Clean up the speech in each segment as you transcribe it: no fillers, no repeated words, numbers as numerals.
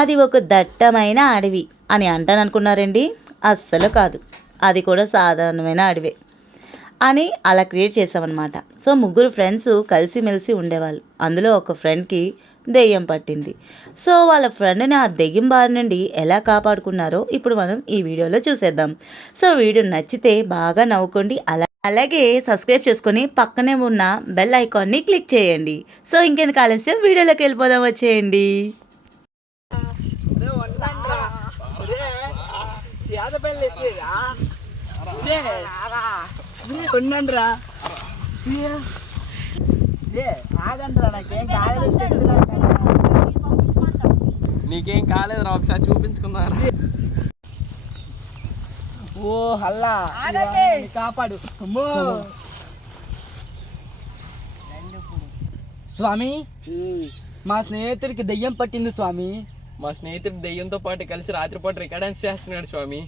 అది ఒక దట్టమైన అడవి అని అంటాననుకున్నారండి. అస్సలు కాదు, అది కూడా సాధారణమైన అడవే అని అలా క్రియేట్ చేసామన్నమాట. సో ముగ్గురు ఫ్రెండ్స్ కలిసిమెలిసి ఉండేవాళ్ళు. అందులో ఒక ఫ్రెండ్కి దెయ్యం పట్టింది. సో వాళ్ళ ఫ్రెండ్ని ఆ దెయ్యం బారి నుండి ఎలా కాపాడుకున్నారో ఇప్పుడు మనం ఈ వీడియోలో చూసేద్దాం. సో వీడియో నచ్చితే బాగా నవ్వుకోండి, అలాగే సబ్స్క్రైబ్ చేసుకొని పక్కనే ఉన్న బెల్ ఐకాన్ని క్లిక్ చేయండి. సో ఇంకెందుకు ఆలస్యం, వీడియోలోకి వెళ్ళిపోదాం, వచ్చేయండి. నీకేం కాలేదురా, ఒకసారి చూపించుకున్నారా? ఓ హల్లా కాపాడు స్వామి. మా స్నేహితుడికి దెయ్యం పట్టింది స్వామి. మా స్నేహితుడు దెయ్యంతో పాటు కలిసి రాత్రిపాటు రికార్డెన్స్ చేస్తున్నాడు స్వామి.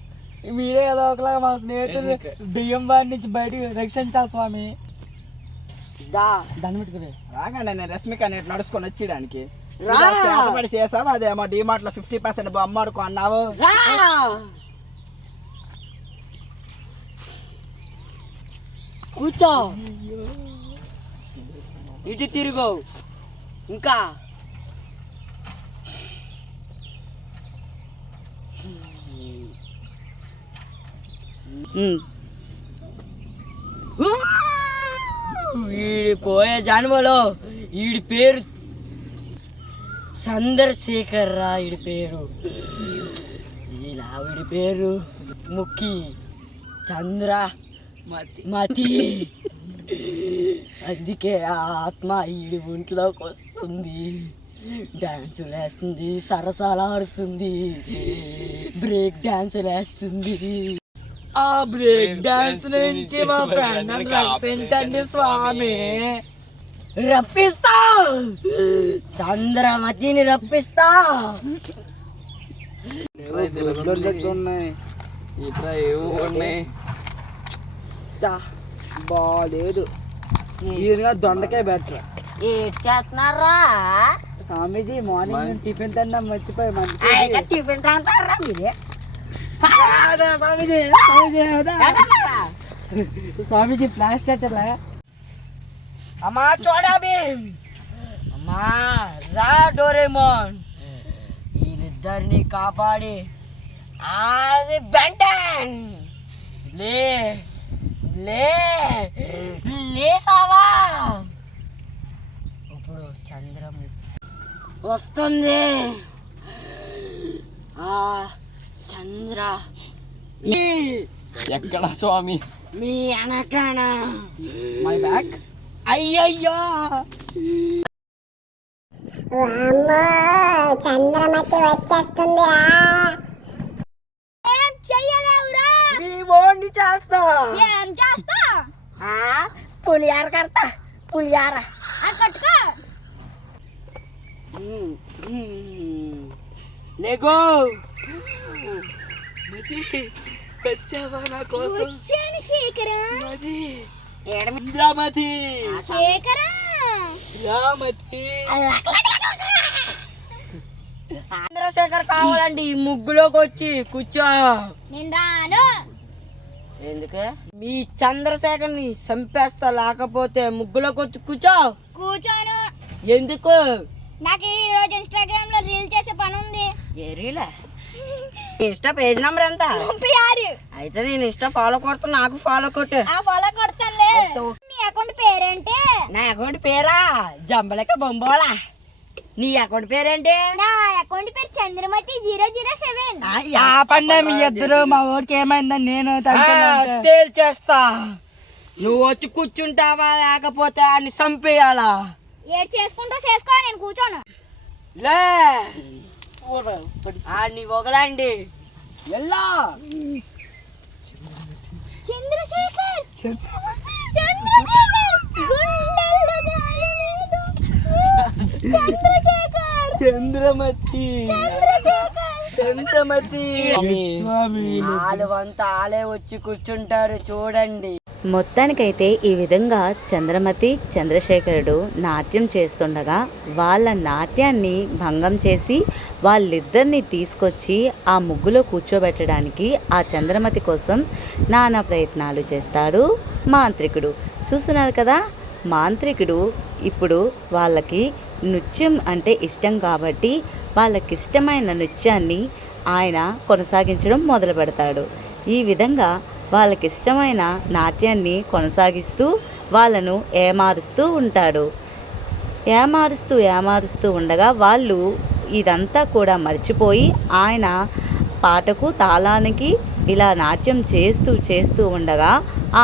మీరే ఏదో ఒకలాగా మా స్నేహితుడు దెయ్యం వారి నుంచి బయటకు రక్షించాలి స్వామి. దాన్ని పెట్టుకునే రాకండి, నేను రశ్మిక నేను నడుచుకొని వచ్చేయడానికి చేతపడి చేసావు. అదేమో డిమార్ట్ లో 50% అమ్మాడుకో అన్నావు. కూర్చో, ఇటు తిరుగు. ఇంకా వీడి పోయే జన్మలో వీడి పేరు చంద్రశేఖర్ రా. వీడి పేరు ఇలా, వీడి పేరు ముక్కి చంద్ర మతి. అందుకే ఆ ఆత్మ వీడి ఒంట్లోకి వస్తుంది, డాన్సులు వేస్తుంది, సరసాలు ఆడుతుంది, బ్రేక్ డాన్సులు వేస్తుంది. ఆ బ్రేక్ డాన్స్ నుంచి మా ఫ్రెండ్ రప్పించండి స్వామి. రప్పిస్తా, చంద్రమతిని రప్పిస్తా. బాలేదు, దొండకాయ బెటర్. ఏం చేస్తున్నారా స్వామీజీ? మార్నింగ్ టిఫిన్ తిన్నా మర్చిపోయి. మంచి టిఫిన్ తింటారా మీరే? స్వామీజీ ప్లాస్టర్ అమ్మా చూడాబి. అమ్మా రా డోరేమోన్, వీళ్ళిద్దరిని కాపాడి అది బెంటన్ లే లే లేసావా. ఇప్పుడు చంద్రం వస్తుంది. ఆ చంద్ర ఎక్కడ స్వామి? మీ అనకనా మై బ్యాక్. అయ్యయ్యో చంద్రమతి వచ్చేస్తుంది. ఏం చెయ్యలేవురా? మీ ఓన్ని చేస్తా. ఏం చేస్తా? పులిహార కడతా. పులిహార కట్టుకో. లేగో వచ్చావా నా కోసం? వచ్చాను శేఖరా. ఇంద్రామతి శేఖరా. చంద్రశేఖర్ కావాలండి. ఈ ముగ్గులోకి వచ్చి కూర్చో. నేను రాను. ఎందుకే? మీ చంద్రశేఖర్ ని చంపేస్తా, లేకపోతే ముగ్గులోకి వచ్చి కూర్చో. కూర్చోను. ఎందుకు? నాకు ఈ రోజు ఇన్స్టాగ్రామ్ లో రీల్ చేసే పని ఉంది. ఏ రీల్? ఇన్స్టా పేజ్ నంబర్ ఎంత? 36. అయితే నేను ఇన్స్టా ఫాలో కొడతా, నాకు ఫాలో కొట్టు. ఫాలో కొడతానులే. నీ అకౌంట్ పేరేంటి? నా అకౌంట్ పేరా జంబలక బొంబోలా. నీ అకౌంట్ పేరేంటి? నా అకౌంట్ పేరు చంద్రమతి 007. ఆపండి మీ ఇద్దరు. మా ఊరికి ఏమైందని నేను తేల్చేస్తా. నువ్వు వచ్చి కూర్చుంటావా, లేకపోతే అన్ని చంపేయాలా? ఏడు చేసుకుంటా చేసుకో, నేను కూర్చోను. లే నీ ఒకలండి ఎల్లా. చంద్రశేఖర్ చంద్రమతి చంద్రమతి. వాళ్ళు అంతా ఆలే వచ్చి కూర్చుంటారు చూడండి. మొత్తానికైతే ఈ విధంగా చంద్రమతి చంద్రశేఖరుడు నాట్యం చేస్తుండగా వాళ్ళ నాట్యాన్ని భంగం చేసి వాళ్ళిద్దరిని తీసుకొచ్చి ఆ ముగ్గులో కూర్చోబెట్టడానికి ఆ చంద్రమతి కోసం నానా ప్రయత్నాలు చేస్తాడు మాంత్రికుడు. చూస్తున్నారు కదా, మాంత్రికుడు ఇప్పుడు వాళ్ళకి నృత్యం అంటే ఇష్టం కాబట్టి వాళ్ళకిష్టమైన నృత్యాన్ని ఆయన కొనసాగించడం మొదలు పెడతాడు. ఈ విధంగా వాళ్ళకిష్టమైన నాట్యాన్ని కొనసాగిస్తూ వాళ్ళను ఏమారుస్తూ ఉంటాడు. ఏమారుస్తూ ఉండగా వాళ్ళు ఇదంతా కూడా మర్చిపోయి ఆయన పాటకు తాళానికి ఇలా నాట్యం చేస్తూ ఉండగా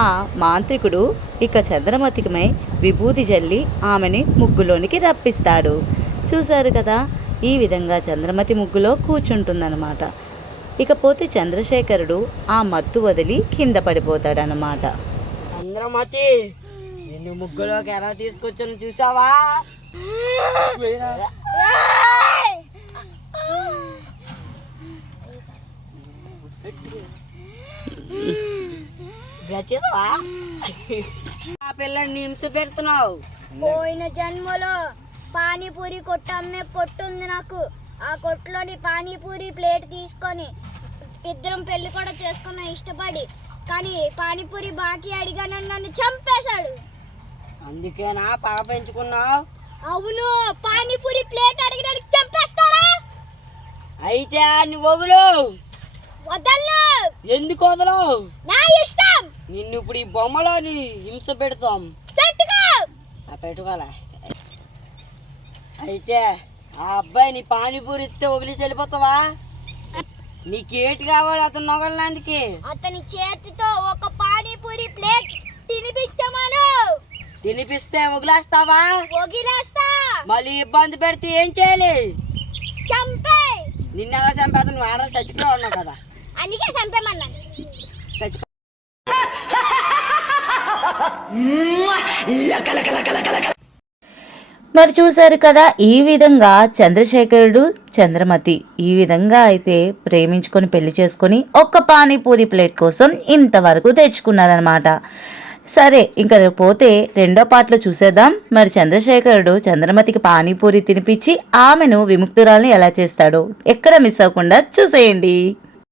ఆ మాంత్రికుడు ఇక చంద్రమతికమై విభూతి జల్లి ఆమెని ముగ్గులోనికి రప్పిస్తాడు. చూశారు కదా, ఈ విధంగా చంద్రమతి ముగ్గులో కూర్చుంటుందన్నమాట. ఇకపోతే చంద్రశేఖరుడు ఆ మత్తు వదిలి కింద పడిపోతాడనమాట. చంద్రమతి, నిన్ను ముగ్గులోకి ఎలా తీసుకొచ్చాను చూసావా? ఆ పిల్లని హింస పెడుతున్నావు. పోయిన జన్మలో పానీపూరి కొట్టు అమ్మే కొట్టు ఉంది నాకు. ఆ కొట్టులోని పానీపూరి ప్లేట్ తీసుకొని ఇద్దరం పెళ్లి కూడా చేసుకున్నా ఇష్టపడి, కానీ పానీపూరి బాకీ అడిగాను, నన్ను చంపేశాడు. అందుకేనా పగ పెంచుకున్నావు? అవును, పానీపూరి ప్లేట్ అడిగడానికి చంపేస్తారా? అయితే నువ్వు వదులు. వదలను. ఎందుకు వదలవు? నా ఇష్టం. నిన్ను ఇప్పుడు ఈ బొమ్మలోని హింస పెడతాం. పెట్టుకో. పెట్టుకోలే. అయితే ఆ అబ్బాయి నీ పానీపూరి ఇస్తే వదిలేసి వెళ్ళిపోతావా? నీకేటి కావాలి అతను నొగలనందుకే? అతని చేతితో ఒక పానీపూరి ప్లేట్ తినిపించమను. తినిపిస్తే వదిలేస్తావా? వదిలేస్తా. మళ్ళీ ఇబ్బంది పెడితే ఏం చేయాలి? చంపే. నిన్నెలా చంపేత? నువ్వు ఆడ చచ్చిపోయి ఉన్నావు కదా, అందుకే చంపేమన్నాను. చచ్చిపో. మరి చూశారు కదా, ఈ విధంగా చంద్రశేఖరుడు చంద్రమతి ఈ విధంగా అయితే ప్రేమించుకొని పెళ్లి చేసుకొని ఒక్క పానీపూరి ప్లేట్ కోసం ఇంతవరకు తెచ్చుకున్నారనమాట. సరే, ఇంకా పోతే రెండో పాటలో చూసేద్దాం. మరి చంద్రశేఖరుడు చంద్రమతికి పానీపూరి తినిపించి ఆమెను విముక్తురాల్ని ఎలా చేస్తాడో ఎక్కడ మిస్ అవ్వకుండా చూసేయండి.